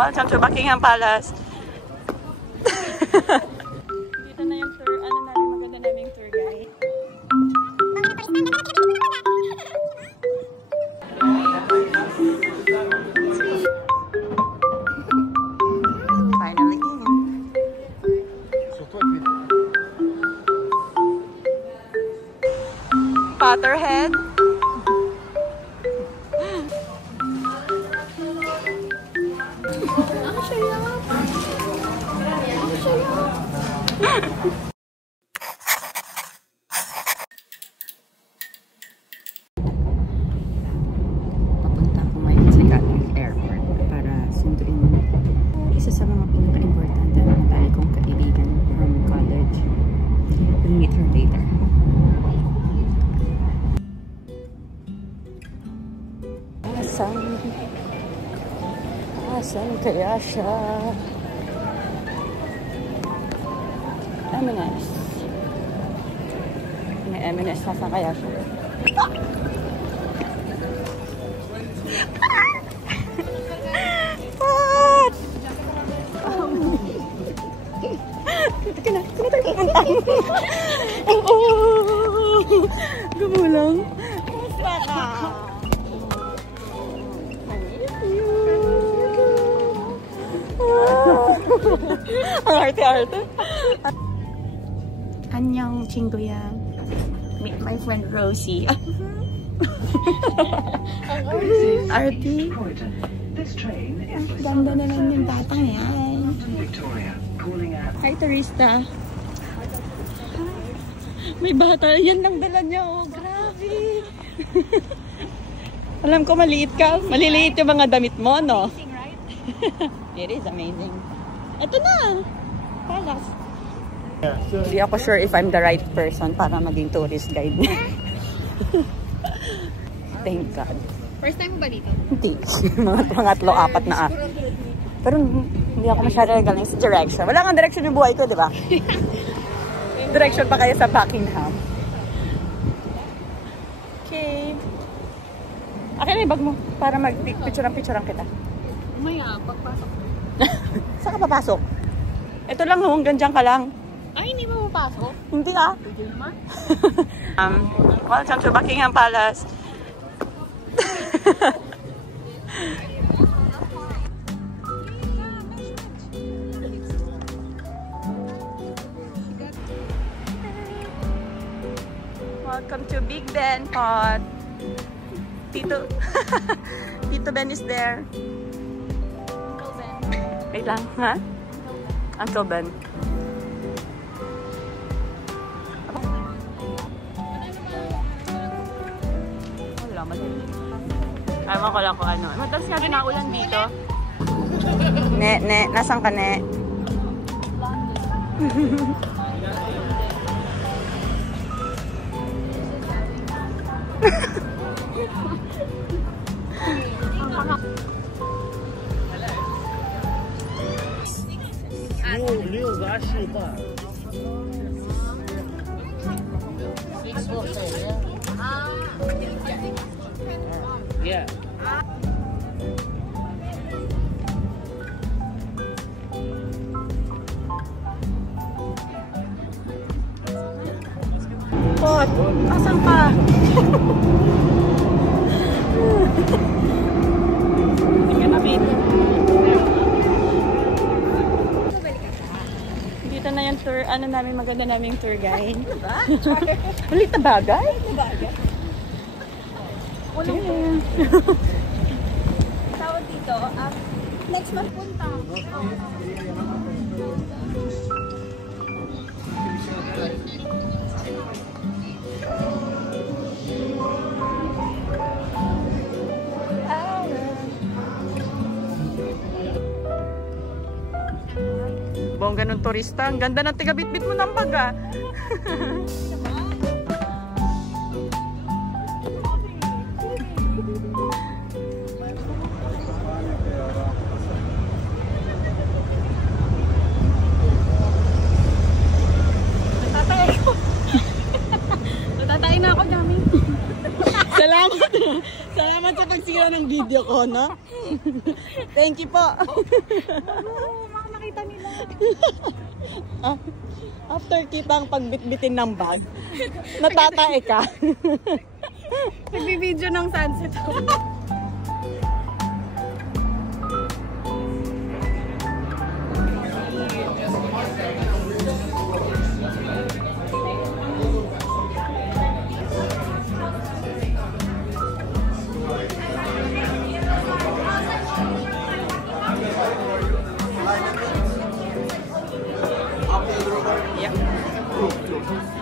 Welcome to Buckingham Palace. Dito na yung tour. Ano namin, maganda namin yung tour guide. Finally in. Potterhead. Papunta ako ngayon sa Gatwick Airport para sunduin isa sa mga pinaka-importante na natali kong kaibigan from college. We'll meet her later. Asan kaya siya? M&S. May M&S. Asan kaya siya? What? Dito ka na. Sino tayo pupunta? Gumulang. Kumusta ka? Ang arte-arte. Annyeong 친구야. Meet my friend Rosie. Artie. Ang ganda naman yung batang yan. Hi, turista. May bata. Yan lang dala niya. Oh, grabe. Alam ko maliit ka. Maliliit yung mga damit mo, no? It is amazing. Ito na. Palace. Hindi ako sure if I'm the right person para maging tourist guide. Thank God. First time ba dito? Hindi. Mga pangatlo, apat na Pero hindi ako masyado galing sa direction. Wala kang direction yung buhay ko, di ba? Direction pa kayo sa Buckingham. Okay. Akin na yung bag mo para mag-picture-picture kita. Umaya, pagpasok. Saan ka papasok? Ito lang, hanggang dyan ka lang. Ay, hindi mo mapasok? Hindi ah. Welcome to Buckingham Palace. Welcome to Big Ben Pod. Tito Ben is there. Uncle Ben. Wait lang, ha? Uncle Ben. Wala, madilim. Alam ko lang kung ano. Madalas nga din naulan dito. Nasaan ka, Ne? Yeah. Pot, asan ka? Hindi ka namin. Dito na yung tour, ano namin, maganda namin tour guide. Malit na bagay? Tawag dito, next month punta. Bongga ng turista. Ang ganda ng tiga-bit-bit mo ng bag ah. Natatay na ako namin. Salamat sa pagsira ng video ko, no? Thank you po. Baka makita nila. After kita ang pagbitbitin ng bag, natatae ka. Nagbibideo ng sunset.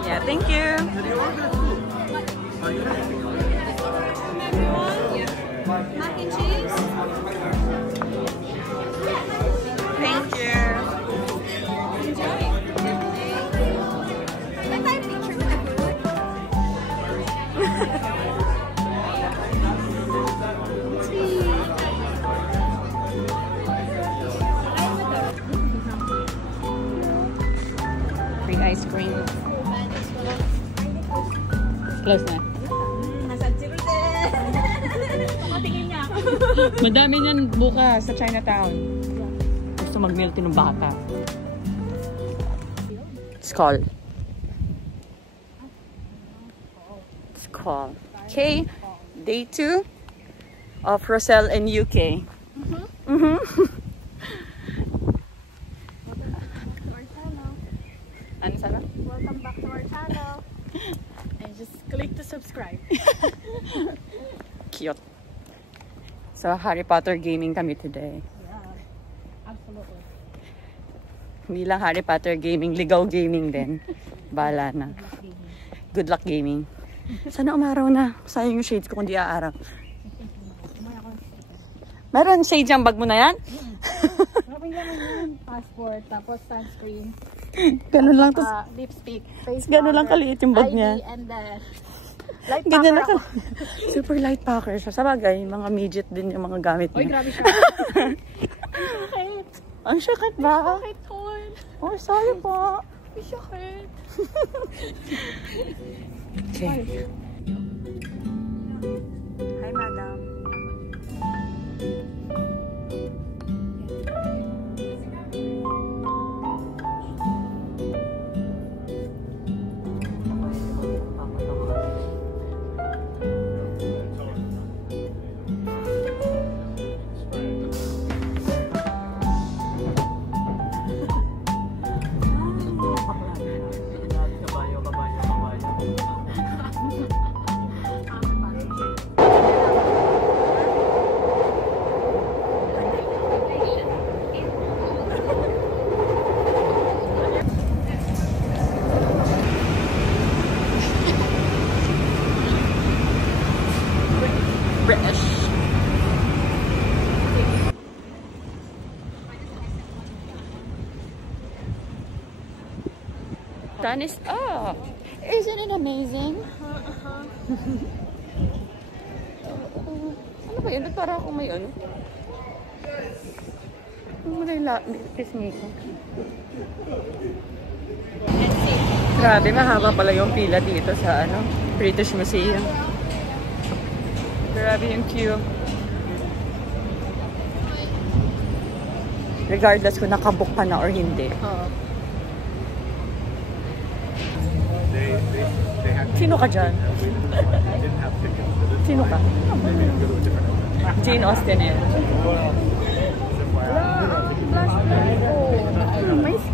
Yeah, thank you. Mac and cheese. Thank you. Enjoy. Can I picture with the food? Free ice cream. Close na. Nasa zero din. Pakatingin niya. Madami niyan bukas sa Chinatown. Gusto mag-milk tea ng bata. Skull. Skull. Okay. Day 2 of Roselle in UK. Ano sana? Welcome back to our channel. And just click to subscribe. Cute. So, Harry Potter gaming kami today. Yeah, absolutely. Hindi lang Harry Potter gaming, ligaw gaming din. Bala na. Good luck gaming. Sana umaraw na. Sayang yung shades ko kung di aaraw. Meron shades yung bag mo na yan? Maraming naman yun. Passport, tapos sunscreen. Ganun lang. Tapos, Lipstick, face ganun lang powder, kaliit yung bag ID, niya. and then light Ganyan packer lang ako. Super light packer siya. Sa bagay, mga midget din yung mga gamit Oy, niya. grabe siya. Bakit? Ang syakit ba? Bakit, Con? Oh, sorry po. Bakit? Okay. Hi, madam. British. Done is up. Isn't it amazing? Ano ba yun? Ba't para akong may ano? Ano mo na yung kiss me ko? Grabe, mahaba pala yung pila dito sa ano, British Museum. Grabe yung queue. Regardless kung nakabook ka na or hindi. Sino ka dyan? Sino ka? Jane Austen eh.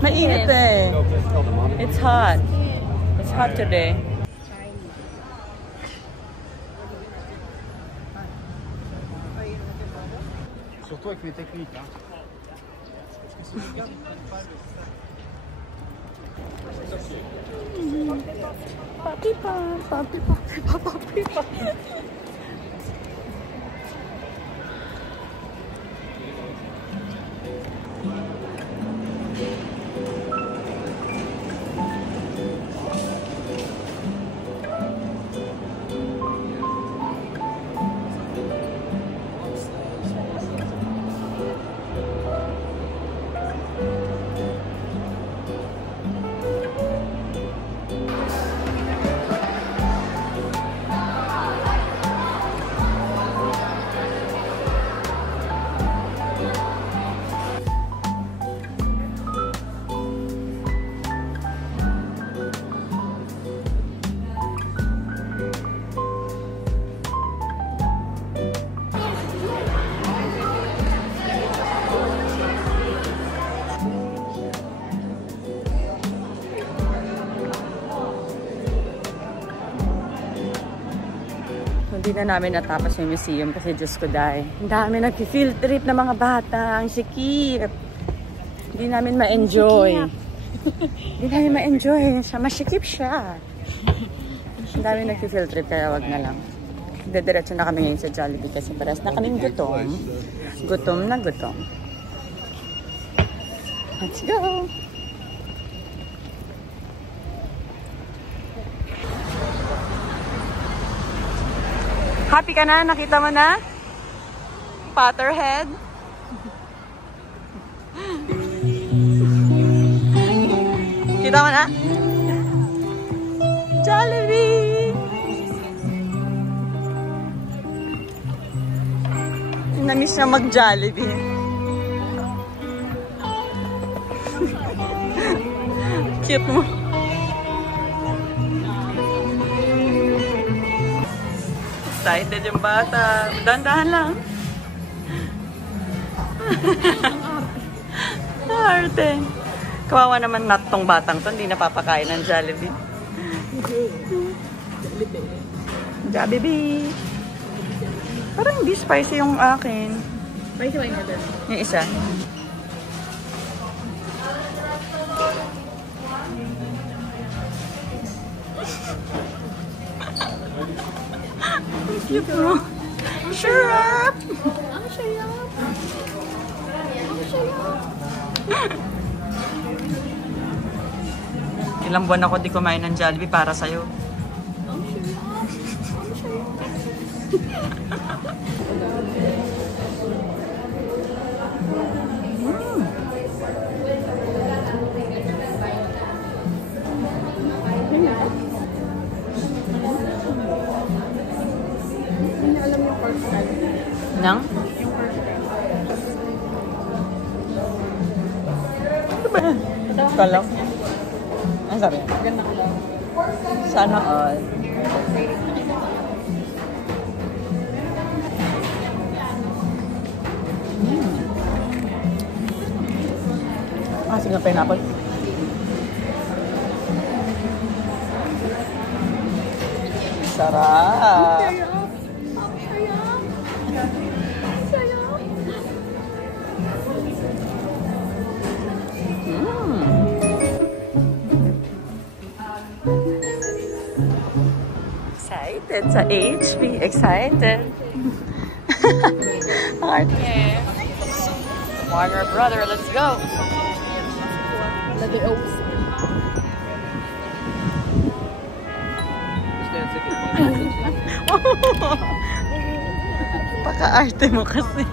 Mainit eh. It's hot. It's hot today. Surtout avec les techniques. Hein. Papi pa, papi pa, papi pa. Hindi na namin natapos yung museum kasi Diyos ko dahil. Ang dami nag-field trip na mga bata. Ang sikip. Hindi namin ma-enjoy. Hindi namin ma-enjoy. Masikip siya. Ang dami nag-field trip kaya wag na lang. Dediretso na kami ngayon sa Jollibee kasi paras na kaming gutom. Gutom na gutom. Let's go! Happy ka na? Nakita mo na? Potterhead? Kita mo na? Jollibee! Na-miss na mag-Jollibee. Cute mo. Excited yung bata. Dandahan lang. Arte. Kawawa naman tong batang to. Hindi napapakain ng Jollibee. Jollibee. Parang hindi spicy yung akin. Spicy ba yung ito? Yung isa. Cute mo. Sure up! Ang sayap! Ang sayap! Ilang buwan ako di kumain ng Jollibee para sa'yo. Ang sayap! Ang sayap! Hindi alam yung first time. Nang? Yung first time. Kala ko. Ang sabi? Ganda ko lang. Sana all. Sige na pineapple. Sarap! Excited sa HB. Excited. Okay. Warner Brother, let's go. Lagay oats. Paka-arte mo kasi.